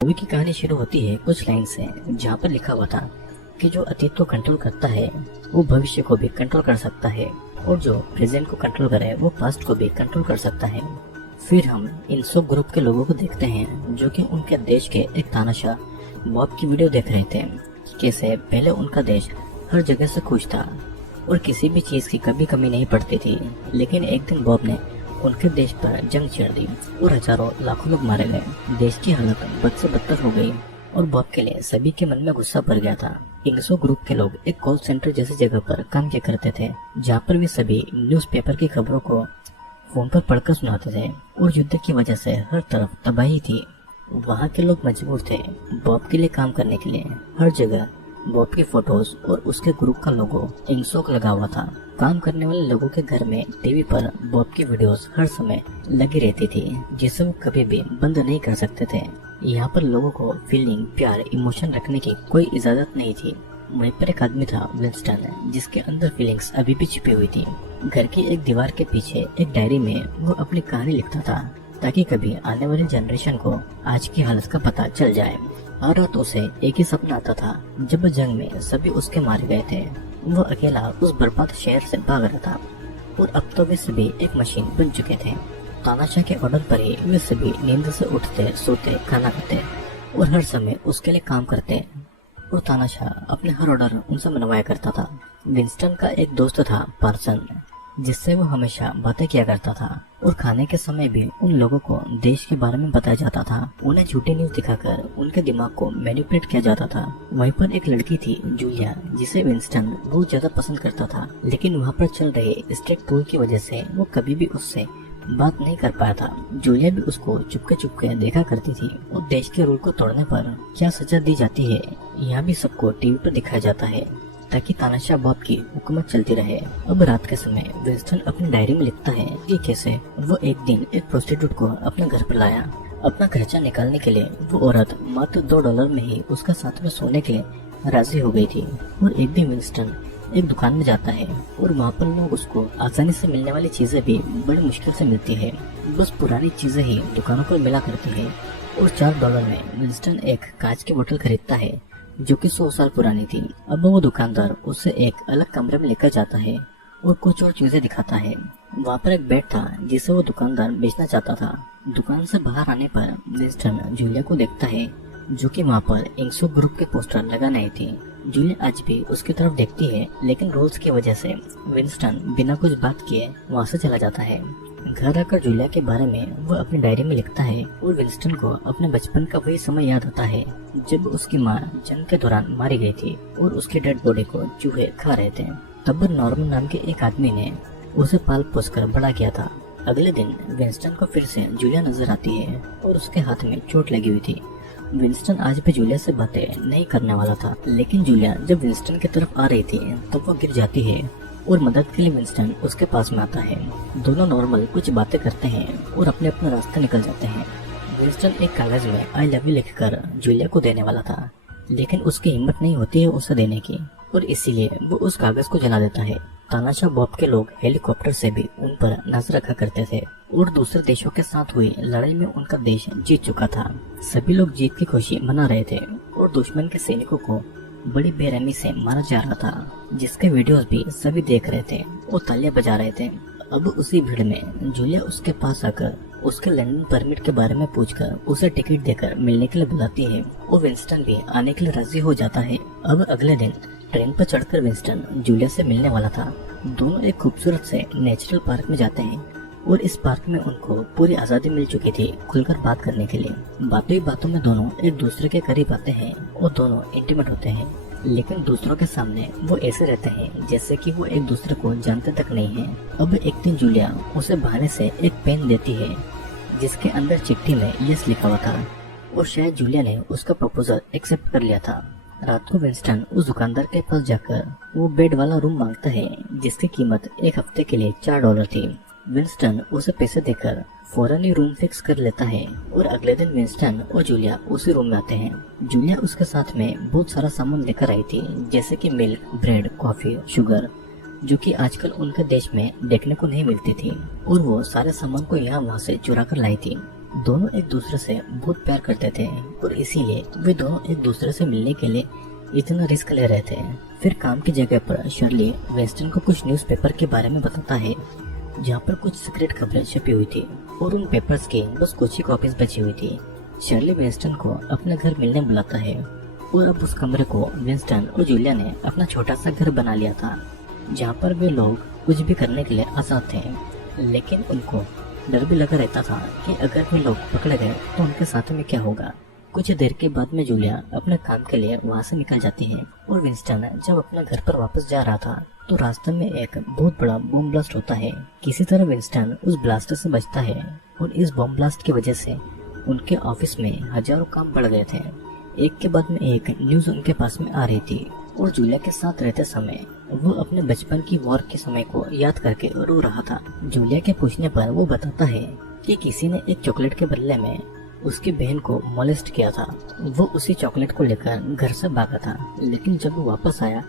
Movie की कहानी शुरू होती है कुछ लाइन से, जहाँ पर लिखा हुआ था कि जो अतीत को कंट्रोल करता है वो भविष्य को भी कंट्रोल कर सकता है, और जो प्रेजेंट को कंट्रोल करे वो पास्ट को भी कंट्रोल कर सकता है। फिर हम इन सब ग्रुप के लोगों को देखते हैं जो कि उनके देश के एक तानाशाह बॉब की वीडियो देख रहे थे। कैसे पहले उनका देश हर जगह से खुश था और किसी भी चीज की कभी कमी नहीं पड़ती थी, लेकिन एक दिन बॉब ने उनके देश पर जंग छेड़ दी और हजारों लाखों लोग मारे गए। देश की हालत बद से बदतर हो गई और बॉब के लिए सभी के मन में गुस्सा भर गया था। इंग्सो ग्रुप के लोग एक कॉल सेंटर जैसी जगह पर काम किया करते थे, जहाँ पर वे सभी न्यूज़पेपर की खबरों को फोन पर पढ़कर सुनाते थे और युद्ध की वजह से हर तरफ तबाही थी। वहाँ के लोग मजबूर थे बॉब के लिए काम करने के लिए। हर जगह बॉब की फोटोज और उसके ग्रुप का लोगो इंग्सोक लगा हुआ था। काम करने वाले लोगों के घर में टीवी पर बॉब की वीडियोस हर समय लगी रहती थी, जिसे वो कभी भी बंद नहीं कर सकते थे। यहाँ पर लोगों को फीलिंग, प्यार, इमोशन रखने की कोई इजाजत नहीं थी। वहीं पर एक आदमी था विंस्टन, जिसके अंदर फीलिंग्स अभी भी छिपी हुई थी। घर की एक दीवार के पीछे एक डायरी में वो अपनी कहानी लिखता था, ताकि कभी आने वाली जनरेशन को आज की हालत का पता चल जाए। हर रात उसे एक ही सपना आता था, जब जंग में सभी उसके मारे गए थे। वो अकेला उस बर्बाद शहर से भाग रहा था और अब तो वे सभी एक मशीन बन चुके थे। तानाशाह के ऑर्डर पर ही वे सभी नींद से उठते, सोते, खाना खाते और हर समय उसके लिए काम करते, और तानाशाह अपने हर ऑर्डर उनसे मनवाया करता था। विंस्टन का एक दोस्त था पार्सन, जिससे वो हमेशा बातें किया करता था और खाने के समय भी उन लोगों को देश के बारे में बताया जाता था। उन्हें झूठी न्यूज दिखाकर उनके दिमाग को मैनिपुलेट किया जाता था। वहीं पर एक लड़की थी जूलिया, जिसे विंस्टन बहुत ज्यादा पसंद करता था, लेकिन वहाँ पर चल रहे स्ट्रिक्ट रूल की वजह से वो कभी भी उससे बात नहीं कर पाया था। जूलिया भी उसको चुपके चुपके देखा करती थी और देश के रूल को तोड़ने पर क्या सजा दी जाती है यह भी सबको टीवी पर दिखाया जाता है, ताकि तानाशाह बॉब की हुकूमत चलती रहे। अब रात के समय विंस्टन अपनी डायरी में लिखता है कि कैसे वो एक दिन एक प्रोस्टिट्यूट को अपने घर पर लाया। अपना खर्चा निकालने के लिए वो औरत मात्र $2 में ही उसका साथ में सोने के लिए राजी हो गई थी। और एक दिन विंस्टन एक दुकान में जाता है और वहाँ पर लोग उसको आसानी से मिलने वाली चीजें भी बड़ी मुश्किल से मिलती है। बस पुरानी चीजें ही दुकानों पर मिला करती है और $4 में विंस्टन एक कांच की बोतल खरीदता है जो कि 100 साल पुरानी थी। अब वो दुकानदार उसे एक अलग कमरे में लेकर जाता है और कुछ और चीजें दिखाता है। वहाँ पर एक बेड था जिसे वो दुकानदार बेचना चाहता था। दुकान से बाहर आने पर विंस्टन जूलिया को देखता है, जो कि वहाँ पर इंग्सो ग्रुप के पोस्टर लगा नहीं थे। जूलिया आज भी उसकी तरफ देखती है, लेकिन रूल्स की वजह से विंस्टन बिना कुछ बात किए वहाँ से चला जाता है। घर आकर जूलिया के बारे में वो अपनी डायरी में लिखता है और विंस्टन को अपने बचपन का वही समय याद आता है जब उसकी माँ जंग के दौरान मारी गई थी और उसकी डेड बॉडी को चूहे खा रहे थे। तब नॉर्मन नाम के एक आदमी ने उसे पाल पोस कर बड़ा किया था। अगले दिन विंस्टन को फिर से जूलिया नजर आती है और उसके हाथ में चोट लगी हुई थी। विंस्टन आज भी जूलिया से बातें नहीं करने वाला था, लेकिन जूलिया जब विंस्टन की तरफ आ रही थी तो वो गिर जाती है और मदद के लिए विंस्टन उसके पास में आता है। दोनों नॉर्मल कुछ बातें करते हैं और अपने अपने रास्ते निकल जाते हैं। विंस्टन एक कागज में आई लव यू लिखकर जूलिया को देने वाला था, लेकिन उसकी हिम्मत नहीं होती है उसे देने की और इसीलिए वो उस कागज को जला देता है। तानाशाह बॉब के लोग हेलीकॉप्टर से भी उन पर नजर रखा करते थे और दूसरे देशों के साथ हुई लड़ाई में उनका देश जीत चुका था। सभी लोग जीत की खुशी मना रहे थे और दुश्मन के सैनिकों को बड़ी बेरहमी से मारा जा रहा था, जिसके वीडियोस भी सभी देख रहे थे और तालियां बजा रहे थे। अब उसी भीड़ में जूलिया उसके पास आकर उसके लंदन परमिट के बारे में पूछकर उसे टिकट देकर मिलने के लिए बुलाती है और विंस्टन भी आने के लिए राजी हो जाता है। अब अगले दिन ट्रेन पर चढ़कर विंस्टन जूलिया से मिलने वाला था। दोनों एक खूबसूरत से नेचुरल पार्क में जाते हैं और इस पार्क में उनको पूरी आजादी मिल चुकी थी खुलकर बात करने के लिए। बातों ही बातों में दोनों एक दूसरे के करीब आते हैं और दोनों इंटीमेट होते हैं, लेकिन दूसरों के सामने वो ऐसे रहते हैं जैसे कि वो एक दूसरे को जानते तक नहीं है। अब एक दिन जूलिया उसे बहाने से एक पेन देती है जिसके अंदर चिट्ठी में यस लिखा हुआ था और शायद जूलिया ने उसका प्रपोजल एक्सेप्ट कर लिया था। रात को विंस्टन उस दुकानदार के पास जाकर वो बेड वाला रूम मांगता है जिसकी कीमत एक हफ्ते के लिए $4 थी। विंस्टन उसे पैसे देकर फौरन ही रूम फिक्स कर लेता है और अगले दिन विंस्टन और जूलिया उसी रूम में आते हैं। जूलिया उसके साथ में बहुत सारा सामान लेकर आई थी, जैसे कि मिल्क, ब्रेड, कॉफी, शुगर, जो कि आजकल उनके देश में देखने को नहीं मिलती थी और वो सारे सामान को यहाँ वहाँ से चुरा कर लाई थी। दोनों एक दूसरे से बहुत प्यार करते थे और इसीलिए वे दोनों एक दूसरे से मिलने के लिए इतना रिस्क ले रहे थे। फिर काम की जगह पर शर्ली विंस्टन को कुछ न्यूज़पेपर के बारे में बताता है जहाँ पर कुछ सीक्रेट खबरें छपी हुई थी और उन पेपर्स की बस कुछ ही कॉपीज बची हुई थी। शर्ली विंस्टन को अपने घर मिलने बुलाता है और अब उस कमरे को विंस्टन और जूलिया ने अपना छोटा सा घर बना लिया था जहाँ पर वे लोग कुछ भी करने के लिए आजाद थे। लेकिन उनको डर भी लगा रहता था कि अगर वे लोग पकड़े गए तो उनके साथ में क्या होगा। कुछ देर के बाद में जूलिया अपने काम के लिए वहाँ से निकल जाती है और विंस्टन जब अपने घर पर वापस जा रहा था तो रास्ते में एक बहुत बड़ा बम ब्लास्ट होता है। किसी तरह विंस्टन उस ब्लास्टर से बचता है और इस बम ब्लास्ट की वजह से उनके ऑफिस में हजारों काम बढ़ गए थे। एक के बाद में एक न्यूज उनके पास में आ रही थी और जूलिया के साथ रहते समय वो अपने बचपन की वॉर के समय को याद करके रो रहा था। जूलिया के पूछने पर वो बताता है कि किसी ने एक चॉकलेट के बदले में उसकी बहन को मोलेस्ट किया था। वो उसी चॉकलेट को लेकर घर से भागा था, लेकिन जब वो वापस आया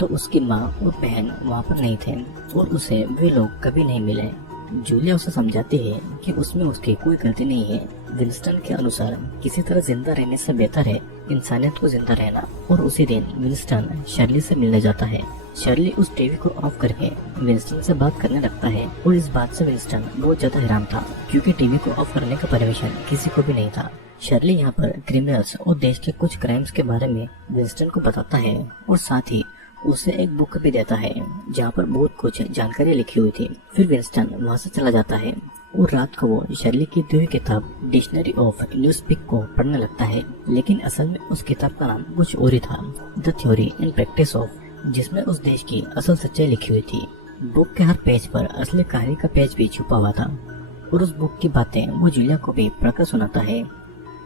तो उसकी माँ और बहन वहाँ पर नहीं थे और उसे वे लोग कभी नहीं मिले। जूलिया उसे समझाती है कि उसमें उसकी कोई गलती नहीं है। विंस्टन के अनुसार किसी तरह जिंदा रहने से बेहतर है इंसानियत को जिंदा रहना। और उसी दिन विंस्टन शर्ली से मिलने जाता है। शर्ली उस टीवी को ऑफ करके विंस्टन से बात करने लगता है और इस बात से विंस्टन बहुत ज्यादा हैरान था क्योंकि टीवी को ऑफ करने का परमिशन किसी को भी नहीं था। शर्ली यहाँ पर क्रिमिनल्स और देश के कुछ क्राइम्स के बारे में विंस्टन को बताता है और साथ ही उसे एक बुक भी देता है जहाँ पर बहुत कुछ जानकारी लिखी हुई थी। फिर विंस्टन वहाँ से चला जाता है और रात को वो शर्ली की दी हुई किताब डिक्शनरी ऑफ न्यूज स्पीक को पढ़ने लगता है। लेकिन असल में उस किताब का नाम कुछ और ही था, the theory and practice of, जिसमें उस देश की असल सच्चाई लिखी हुई थी। बुक के हर पेज पर असली कहानी का पेज भी छुपा हुआ था और उस बुक की बातें वो जूलिया को भी पढ़कर सुनाता है।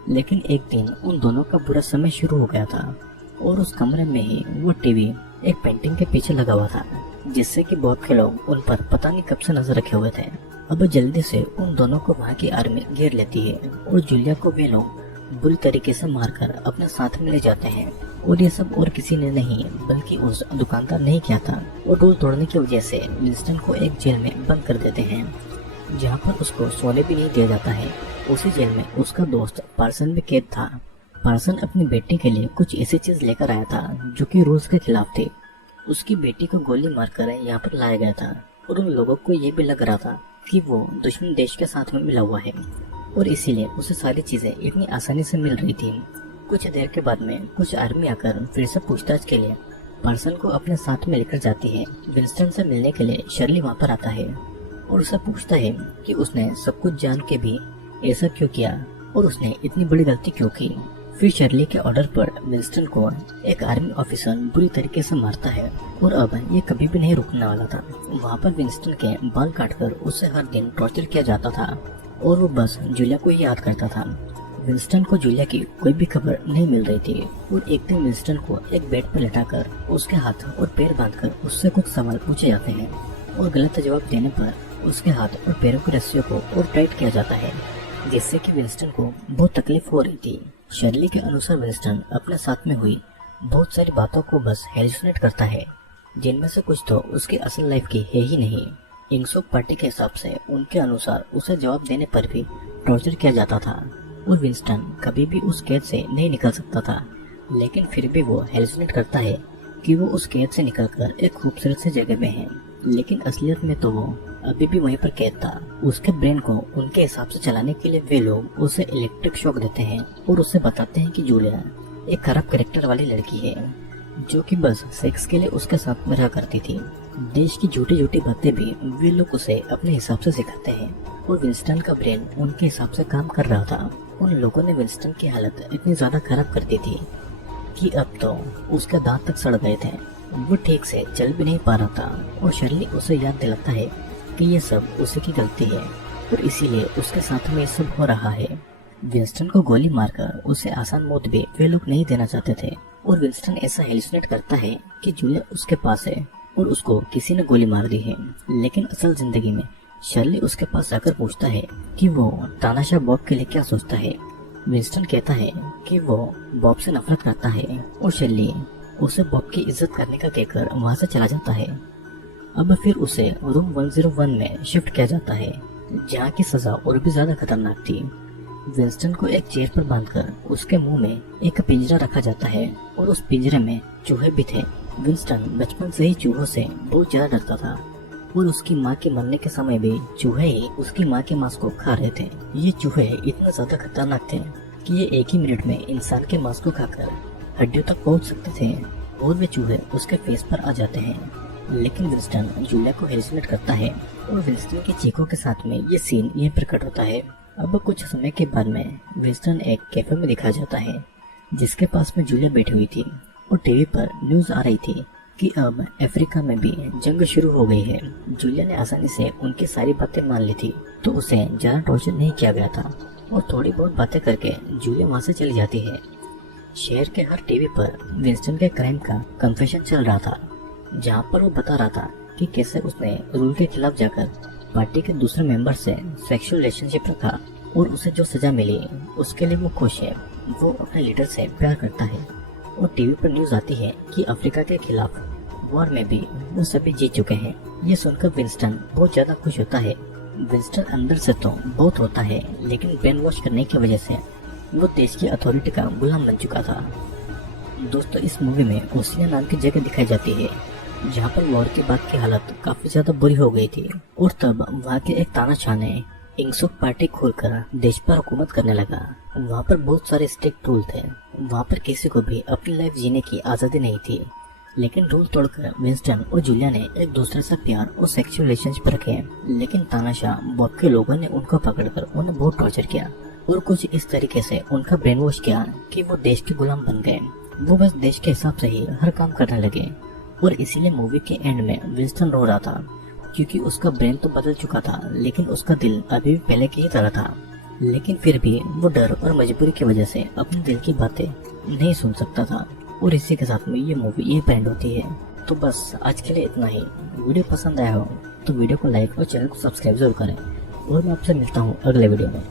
लेकिन एक दिन उन दोनों का बुरा समय शुरू हो गया था और उस कमरे में ही वो टीवी एक पेंटिंग के पीछे लगा हुआ था जिससे कि बहुत के लोग उन पर पता नहीं कब से नजर रखे हुए थे। अब जल्दी से उन दोनों को वहाँ की आर्मी घेर लेती है और जूलिया को वे लोग बुरी तरीके से मारकर अपने साथ में ले जाते हैं। और ये सब और किसी ने नहीं बल्कि उस दुकानदार ने ही किया था। और रूल तोड़ने की वजह से विंस्टन को एक जेल में बंद कर देते हैं जहाँ पर उसको सोने भी नहीं दिया जाता है। उसी जेल में उसका दोस्त पार्सन भी कैद था। पार्सन अपनी बेटी के लिए कुछ ऐसी चीज लेकर आया था जो कि रूल्स के खिलाफ थी। उसकी बेटी को गोली मारकर यहाँ पर लाया गया था और उन लोगों को ये भी लग रहा था कि वो दुश्मन देश के साथ में मिला हुआ है और इसीलिए उसे सारी चीजें इतनी आसानी से मिल रही थी। कुछ देर के बाद में कुछ आर्मी आकर फिर से पूछताछ के लिए पार्सन को अपने साथ में लेकर जाती है। विंस्टन से मिलने के लिए शर्ली वहाँ पर आता है और उसे पूछता है कि उसने सब कुछ जान के भी ऐसा क्यों किया और उसने इतनी बड़ी गलती क्यों की। फिर शर्ली के ऑर्डर पर विंस्टन को एक आर्मी ऑफिसर बुरी तरीके से मारता है और अब ये कभी भी नहीं रुकने वाला था। वहाँ पर विंस्टन के बाल काटकर उसे हर दिन टॉर्चर किया जाता था और वो बस जूलिया को ही याद करता था। विंस्टन को जूलिया की कोई भी खबर नहीं मिल रही थी और एक दिन विंस्टन को एक बेड पर लेटाकर उसके हाथ और पैर बांधकर उससे कुछ सवाल पूछे जाते हैं और गलत जवाब देने पर उसके हाथ और पैरों की रस्सियों को और टाइट किया जाता है जिससे कि विंस्टन को बहुत तकलीफ हो रही थी। शर्ली के अनुसार विंस्टन अपने साथ में हुई बहुत सारी बातों को बस हेलुसिनेट करता है जिनमें से कुछ तो उसकी असल लाइफ की है ही नहीं। इंगसॉक पार्टी के हिसाब से उनके अनुसार उसे जवाब देने पर भी टॉर्चर किया जाता था और विंस्टन कभी भी उस कैद से नहीं निकल सकता था। लेकिन फिर भी वो हेलुसिनेट करता है कि वो उस कैद से निकलकर एक खूबसूरत सी जगह में है, लेकिन असलियत में तो वो अभी भी वहीं पर कैद था। उसके ब्रेन को उनके हिसाब से चलाने के लिए वे लोग उसे इलेक्ट्रिक शॉक देते हैं और उसे बताते हैं कि जूलिया एक खराब कैरेक्टर वाली लड़की है जो कि बस सेक्स के लिए उसके साथ में रहा करती थी। देश की झूठी झूठी बातें भी वे लोग उसे अपने हिसाब से सिखाते हैं और विंस्टन का ब्रेन उनके हिसाब से काम कर रहा था। उन लोगों ने विंस्टन की हालत इतनी ज्यादा खराब कर दी थी कि अब तो उसके दांत तक सड़ गए थे। वो ठीक से चल भी नहीं पा रहा था और शर्ली उसे याद दिलाता है कि ये सब उसी की गलती है और इसीलिए उसके साथ में ये सब हो रहा है। विंस्टन को गोली मारकर उसे आसान मौत भी वे लोग नहीं देना चाहते थे और विंस्टन ऐसा हेलुसिनेट करता है कि जूलिया उसके पास है और उसको किसी ने गोली मार दी है। लेकिन असल जिंदगी में शर्ली उसके पास आकर पूछता है कि वो तानाशाह बॉब के लिए क्या सोचता है। विंस्टन कहता है कि वो बॉब से नफरत करता है और शर्ली उसे बॉब की इज्जत करने का कहकर वहाँ से चला जाता है। अब फिर उसे रूम 101 में शिफ्ट किया जाता है जहाँ की सजा और भी ज्यादा खतरनाक थी। विंस्टन को एक चेयर पर बांधकर उसके मुंह में एक पिंजरा रखा जाता है और उस पिंजरे में चूहे भी थे। विंस्टन बचपन से ही चूहों से बहुत ज्यादा डरता था और उसकी माँ के मरने के समय भी चूहे ही उसकी माँ के मांस को खा रहे थे। ये चूहे इतने ज्यादा खतरनाक थे कि ये एक ही मिनट में इंसान के मांस को खाकर हड्डियों तक पहुंच सकते थे और वे चूहे उसके फेस पर आ जाते हैं। लेकिन विंस्टन जूलिया को हेलिसिनेट करता है और विंस्टन की चीखों के साथ में ये सीन यहीं प्रकट होता है। अब कुछ समय के बाद में विंस्टन एक कैफे में दिखाया जाता है जिसके पास में जूलिया बैठी हुई थी और टीवी पर न्यूज आ रही थी कि अब अफ्रीका में भी जंग शुरू हो गई है। जूलिया ने आसानी से उनकी सारी बातें मान ली थी तो उसे ज्यादा टॉर्चर नहीं किया गया था और थोड़ी बहुत बातें करके जूलिया वहाँ से चली जाती है। शहर के हर टीवी पर विंस्टन के क्राइम का कन्फेशन चल रहा था जहाँ पर वो बता रहा था कि कैसे उसने रूल के खिलाफ जाकर पार्टी के दूसरे मेंबर से सेक्सुअल रिलेशनशिप रखा और उसे जो सजा मिली उसके लिए वो खुश है। वो अपने लीडर से प्यार करता है और टीवी पर न्यूज आती है कि अफ्रीका के खिलाफ वॉर में भी वो सभी जीत चुके हैं। ये सुनकर विंस्टन बहुत ज्यादा खुश होता है। विंस्टन अंदर से तो बहुत होता है लेकिन ब्रेन वॉश करने की वजह से वो देश की अथॉरिटी का गुलाम बन चुका था। दोस्तों, इस मूवी में ओसिया नाम की जगह दिखाई जाती है जहाँ पर वॉर के बाद की हालत काफी ज्यादा बुरी हो गई थी और तब वहाँ के एक तानाशाह ने इंगसुक पार्टी खोलकर देश पर हुकूमत करने लगा। वहाँ पर बहुत सारे स्ट्रिक्ट रूल थे। वहाँ पर किसी को भी अपनी लाइफ जीने की आजादी नहीं थी। लेकिन रूल तोड़कर विंस्टन और जूलिया ने एक दूसरे से प्यार और सेक्सुअल रिलेशनशिप रखे। लेकिन तानाशाह बॉब के लोगों ने उनको पकड़कर उन्हें बहुत टॉर्चर किया और कुछ इस तरीके से उनका ब्रेन वॉश किया कि वो देश के गुलाम बन गए। वो बस देश के हिसाब से ही हर काम करने लगे और इसीलिए मूवी के एंड में विंस्टन रो रहा था क्योंकि उसका ब्रेन तो बदल चुका था लेकिन उसका दिल अभी भी पहले की ही तरह था। लेकिन फिर भी वो डर और मजबूरी की वजह से अपने दिल की बातें नहीं सुन सकता था। और इसी के साथ में ये मूवी ये एंड होती है। तो बस आज के लिए इतना ही। वीडियो पसंद आया हो तो वीडियो को लाइक और चैनल को सब्सक्राइब जरूर करें और मैं आपसे मिलता हूँ अगले वीडियो में।